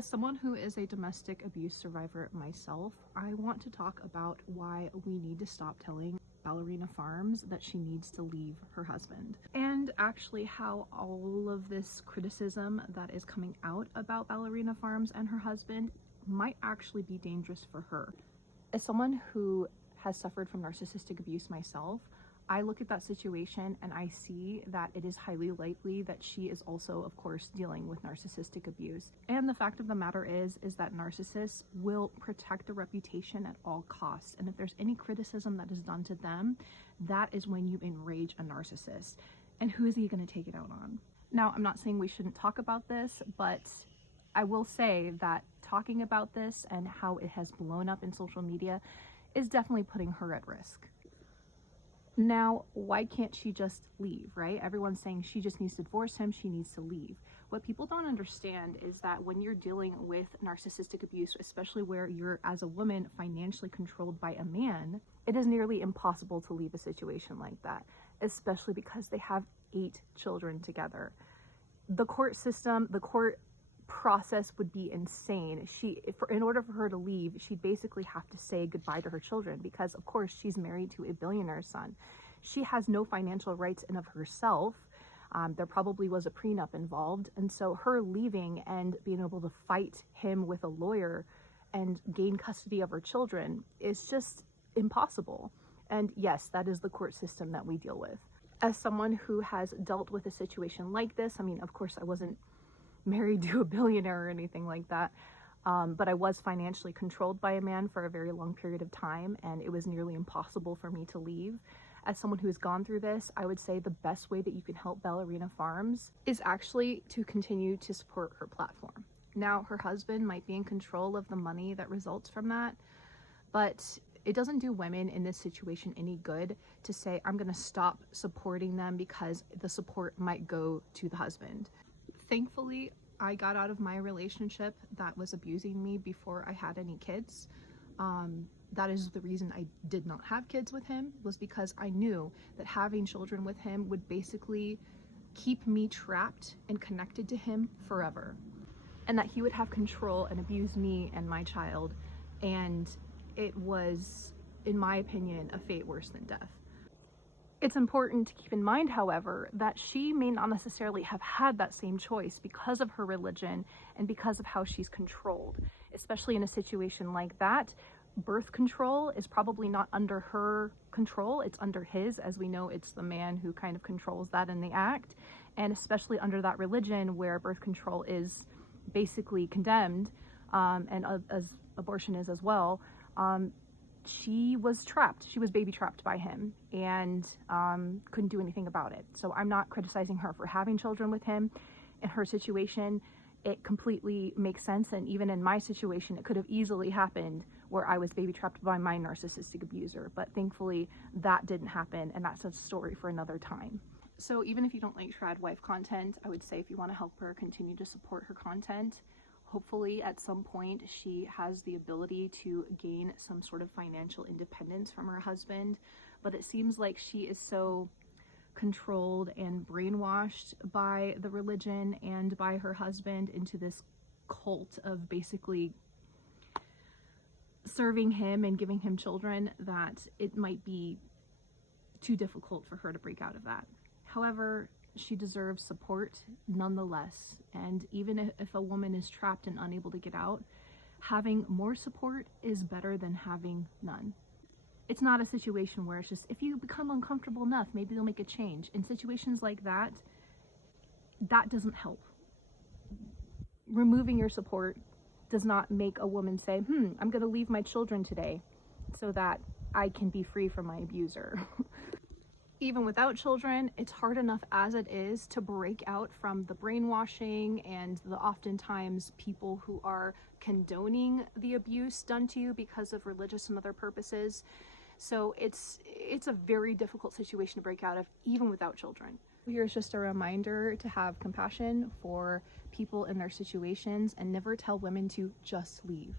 As someone who is a domestic abuse survivor myself, I want to talk about why we need to stop telling Ballerina Farms that she needs to leave her husband, and actually how all of this criticism that is coming out about Ballerina Farms and her husband might actually be dangerous for her. As someone who has suffered from narcissistic abuse myself, I look at that situation and I see that it is highly likely that she is also, of course, dealing with narcissistic abuse. And the fact of the matter is that narcissists will protect their reputation at all costs. And if there's any criticism that is done to them, that is when you enrage a narcissist. And who is he going to take it out on? Now, I'm not saying we shouldn't talk about this, but I will say that talking about this and how it has blown up in social media is definitely putting her at risk. Now, why can't she just leave, right? Everyone's saying she just needs to divorce him, she needs to leave. What people don't understand is that when you're dealing with narcissistic abuse, especially where you're, as a woman, financially controlled by a man, it is nearly impossible to leave a situation like that, especially because they have 8 children together. The court system, the court process would be insane. In order for her to leave, she'd basically have to say goodbye to her children because, of course, she's married to a billionaire's son. She has no financial rights in of herself. There probably was a prenup involved, and so her leaving and being able to fight him with a lawyer and gain custody of her children is just impossible. And yes, that is the court system that we deal with. As someone who has dealt with a situation like this, I mean, of course, I wasn't married to a billionaire or anything like that, but I was financially controlled by a man for a very long period of time, and it was nearly impossible for me to leave. As someone who has gone through this, I would say the best way that you can help Ballerina Farms is actually to continue to support her platform. Now, her husband might be in control of the money that results from that, but it doesn't do women in this situation any good to say, I'm going to stop supporting them because the support might go to the husband. Thankfully, I got out of my relationship that was abusing me before I had any kids. That is the reason I did not have kids with him, was because I knew that having children with him would basically keep me trapped and connected to him forever. And that he would have control and abuse me and my child. And it was, in my opinion, a fate worse than death. It's important to keep in mind, however, that she may not necessarily have had that same choice because of her religion and because of how she's controlled. Especially in a situation like that, birth control is probably not under her control, it's under his. As we know, it's the man who kind of controls that in the act. And especially under that religion where birth control is basically condemned, and as abortion is as well, she was trapped. She was baby trapped by him and couldn't do anything about it. So I'm not criticizing her for having children with him. In her situation, it completely makes sense. And even in my situation, it could have easily happened where I was baby trapped by my narcissistic abuser. But thankfully, that didn't happen. And that's a story for another time. So even if you don't like trad wife content, I would say if you want to help her, continue to support her content. Hopefully at some point she has the ability to gain some sort of financial independence from her husband, but it seems like she is so controlled and brainwashed by the religion and by her husband into this cult of basically serving him and giving him children that it might be too difficult for her to break out of that. However, she deserves support nonetheless, and even if a woman is trapped and unable to get out, having more support is better than having none. It's not a situation where it's just, if you become uncomfortable enough, maybe you'll make a change. In situations like that, that doesn't help. Removing your support does not make a woman say, I'm going to leave my children today so that I can be free from my abuser. Even without children, it's hard enough as it is to break out from the brainwashing and the oftentimes people who are condoning the abuse done to you because of religious and other purposes. So it's a very difficult situation to break out of, even without children. Here's just a reminder to have compassion for people in their situations and never tell women to just leave.